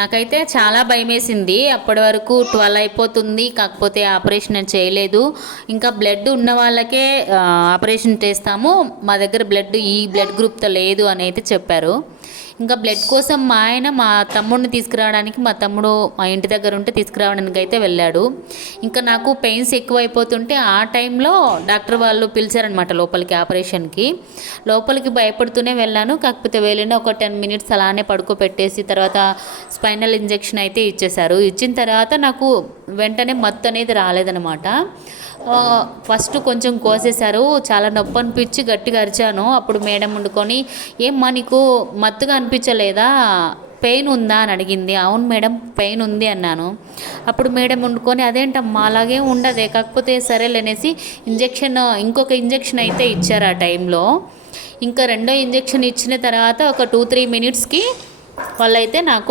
నాకైతే చాలా భయమేసింది. అప్పటి వరకు 12 అయిపోతుంది. కాకపోతే ఆపరేషన్ నేను చేయలేదు. ఇంకా బ్లడ్ ఉన్న వాళ్ళకే ఆపరేషన్ చేస్తాము. మా దగ్గర బ్లడ్ ఈ బ్లడ్ గ్రూప్‌తో లేదు అని అయితే చెప్పారు. ఇంకా బ్లడ్ కోసం మా ఆయన మా తమ్ముడిని తీసుకురావడానికి మా తమ్ముడు మా ఇంటి దగ్గర ఉంటే తీసుకురావడానికి అయితే వెళ్ళాడు. ఇంకా నాకు పెయిన్స్ ఎక్కువైపోతుంటే ఆ టైంలో డాక్టర్ వాళ్ళు పిలిచారనమాట లోపలికి ఆపరేషన్‌కి. లోపలికి భయపడుతూనే వెళ్ళాను. కాకపోతే వెళ్ళిన ఒక 10 మినిట్స్ అలానే పడుకోబెట్టేసి తర్వాత స్పైనల్ ఇంజెక్షన్ అయితే ఇచ్చేశారు. ఇచ్చిన తర్వాత నాకు వెంటనే మత్తు అనేది రాలేదనమాట. ఫస్ట్ కొంచెం కోసేశారు. చాలా నొప్పి అనిపించి గట్టిగా అరిచాను. అప్పుడు మేడం వండుకొని, ఏమ్మా నీకు మత్తుగా అనిపించలేదా, పెయిన్ ఉందా అని అడిగింది. అవును మేడం పెయిన్ ఉంది అన్నాను. అప్పుడు మేడం వండుకొని, అదేంటమ్మా అలాగే ఉండదే, కాకపోతే సరేలేనేసి ఇంకొక ఇంజెక్షన్ అయితే ఇచ్చారు ఆ టైంలో. ఇంకా రెండో ఇంజెక్షన్ ఇచ్చిన తర్వాత ఒక 2-3 మినిట్స్కి వాళ్ళైతే నాకు